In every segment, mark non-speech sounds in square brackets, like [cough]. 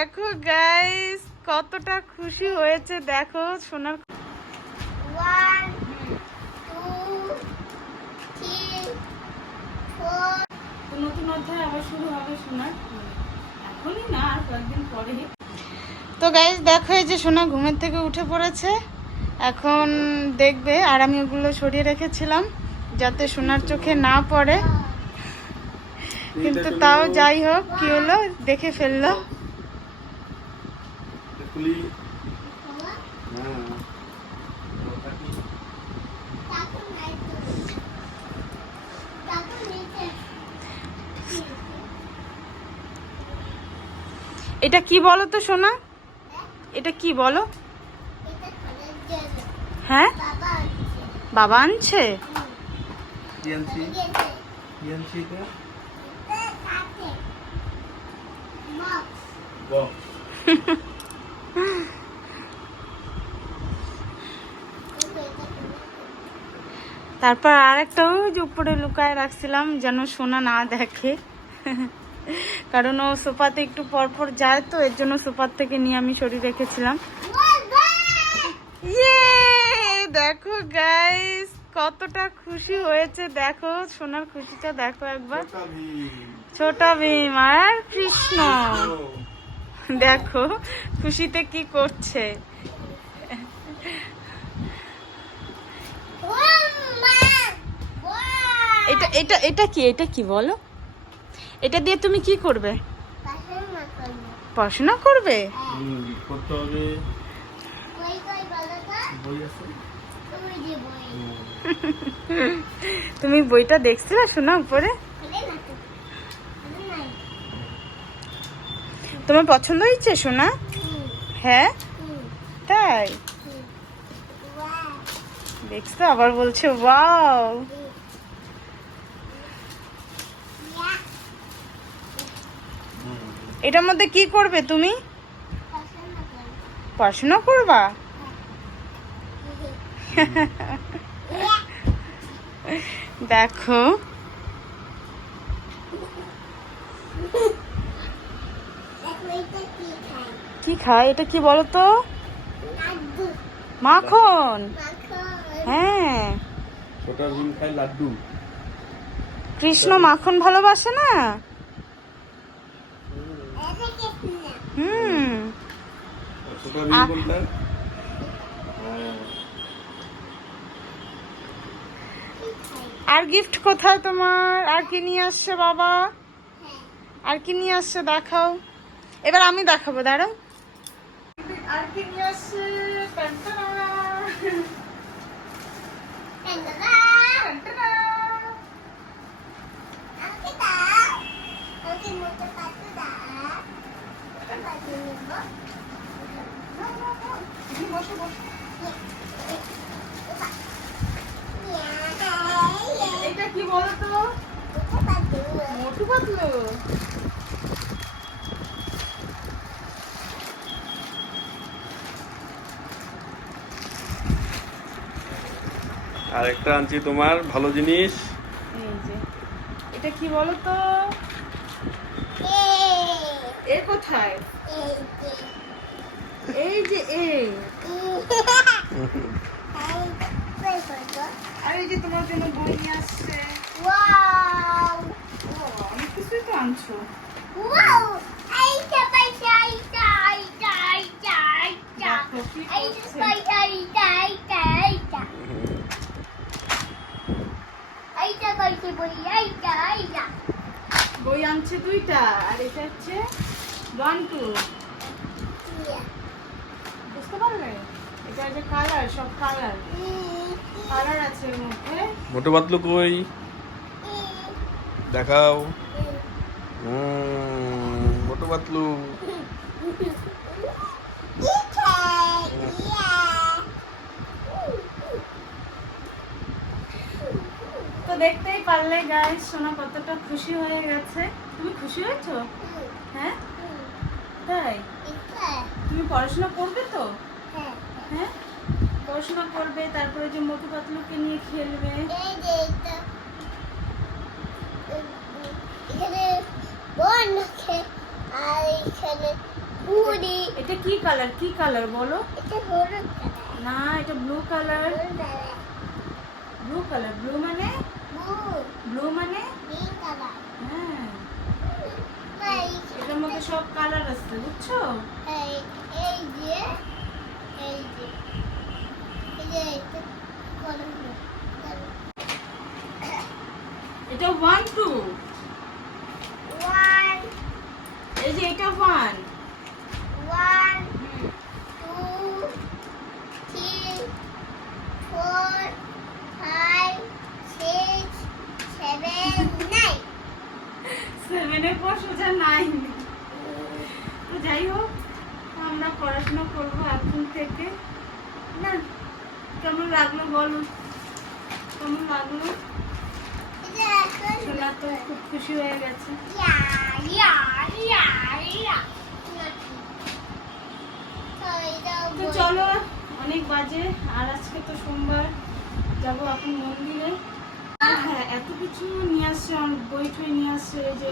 দেখো গাইস কতটা খুশি হয়েছে দেখো সোনার One, two, three, four. নতুন অধ্যায় আবার শুরু হবে সোনার এখনই না আর কয়েকদিন পরে। তো গাইস দেখো এই যে সোনা ঘুমের থেকে উঠে পড়েছে। এখন দেখবে আর আমি ওগুলো সরিয়ে রেখেছিলাম যাতে সোনার চোখে না পড়ে। [laughs] কিন্তু তাও যাই হোক কি হলো? দেখে ফেলল। হ্যাঁ। এটা কি বলো তো সোনা? এটা কি বলো? এটা খাবার জন্য। হ্যাঁ বাবা আনছে কি তারপর আর একটা ওই যে উপরে লুকায় রাখছিলাম যেন সোনা না দেখে। কারণ ও সোফাতে একটু পরপর যায় তো এর জন্য সোফার থেকে নিয়ে আমি সরিয়ে রেখেছিলাম। ইয়ে দেখো গাইস কতটা খুশি হয়েছে। দেখো সোনার খুশিটা দেখো একবার। ছোটা ভীম। ছোট ভীম আর কৃষ্ণ। দেখো, খুশিতে কি করছে? এটা এটা এটা কি? এটা কি বলো? এটা দিয়ে তুমি কি করবে। পড়াশোনা করবে? তুমি বইটা দেখছিলে শোনা উপরে খুলে না তো। খুলে নাই। তোমার পছন্দ হয়েছে, সোনা হ্যাঁ তাই! দেখছ, আবার বলছে ওয়াও। এটার মধ্যে কি করবে তুমি। পড়াশোনা করবা দেখো দেখো এটা কি খায়? এটা কি বলো তো মাখন মাখন। হ্যাঁ ছোটা ভীম খায় লাড্ডু কৃষ্ণ মাখন ভালোবাসে না এটা কি না? হুম ছোটা ভীম কোনটা কি খায়? আর গিফট কোথায় তোমার আর কি নিয়ে আসছে বাবা হ্যাঁ। আর কি নিয়ে আসছে দেখাও এবার আমি দেখাবো দাঁড়াও। আর কি বলতো? আসছে টানটানা। টানটানা। টানটানা। আমাকে দাও। আমাকে মোটা পাতু দাও। পাতু নিবো। নাও, নাও, নাও। তুমি বসো, বসো। ইয়া! এটা কি বলো তো মোটা পাতু। মোটু পাতলু আর একটা আনছি তোমার ভালো জিনিস এই যে এটা কি বলো তো এ কোথায় এই যে। এ? আর এই যে তোমার জন্য বই নিয়ে আসছে Wow! ও অনেক কিছুই তো আনছো! এইটা পাইছে, এইটা, এইটা, এইটা, এইটা। দেখো কি এইটা করছে। পাইছে, এইটা, এইটা, এইটা। পাইছে বই, এইটা, এইটা। বই আনছে দুইটা আর এটা হচ্ছে ওয়ান টু বুঝতে পারলে? এটা যে কালার সব কালার কালার আছে এর মধ্যে। মোটু পাতলু কই? দেখাও। উম। হুম, মোটু পাতলু দেখতেই পারলে গাইস সোনা কতটা খুশি হয়ে গেছে। তুমি খুশি হয়েছো? হ্যাঁ? তাই? তুমি পড়াশোনা করবে তো? হ্যাঁ। হ্যাঁ পড়াশোনা করবে তারপরে যে মোটু পাতলুকে নিয়ে খেলবে। এটা। কি কালার কি কালার বলো? না এটা blue colour blue colour blue মানে? ব্লু মানে? হ্যাঁ। এটার মধ্যে সব কালার আছে বুঝছ? এই যে এই যে এটা ওয়ান টু এই যে এটা ওয়ান পড়াশোনা করব এখন থেকে। না কেমন লাগল বলো? কেমন লাগল? এটা সোনা তো খুব খুশি হয়ে গেছে। তো চলো অনেক বাজে আর আজকে তো সোমবার। যাব এখন মন্দিরে। হ্যাঁ এত কিছু নিয়ে আসছে অনেক বই টই নিয়ে আসছে যে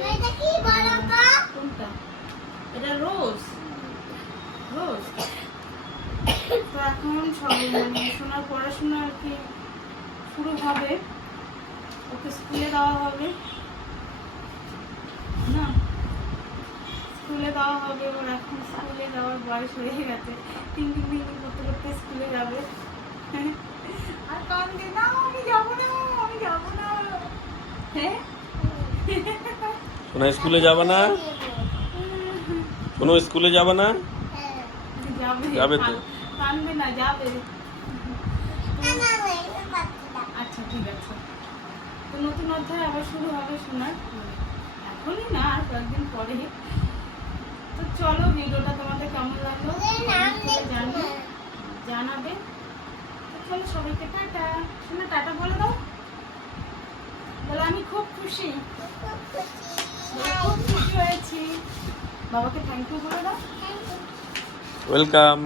কোনটা? এটা রোজ। তো এখন সবাই মানে সোনার পড়াশোনা আর কি শুরু হবে। ওকে স্কুলে দেওয়া হবে। না স্কুলে দেওয়া হবে। ওর এখন স্কুলে যাওয়ার বয়স হয়ে গেছে। তিন তিন তিন তিন করতে করতে স্কুলে যাবে। আর কান্দে না আমি যাব না আমি যাব না। হ্যাঁ? সোনা স্কুলে যাবে না? কোনো স্কুলে যাবে না? যাবে। যাবে তো। কানবে না যাবে। আচ্ছা ঠিক আছে। তো নতুন অধ্যায় আবার শুরু হবে শোনার এখনই না আর কয়েকদিন পরে। তো চলো ভিডিওটা তোমাদের কেমন লাগল? জানবে জানাবে। তো চলো সবাইকে টাটা। শোনা টাটা বলে দাও। বলে আমি খুব খুশি। খুব খুশি। হয়েছি। বাবাকে থ্যাংক ইউ বলে দাও. ওয়েলকাম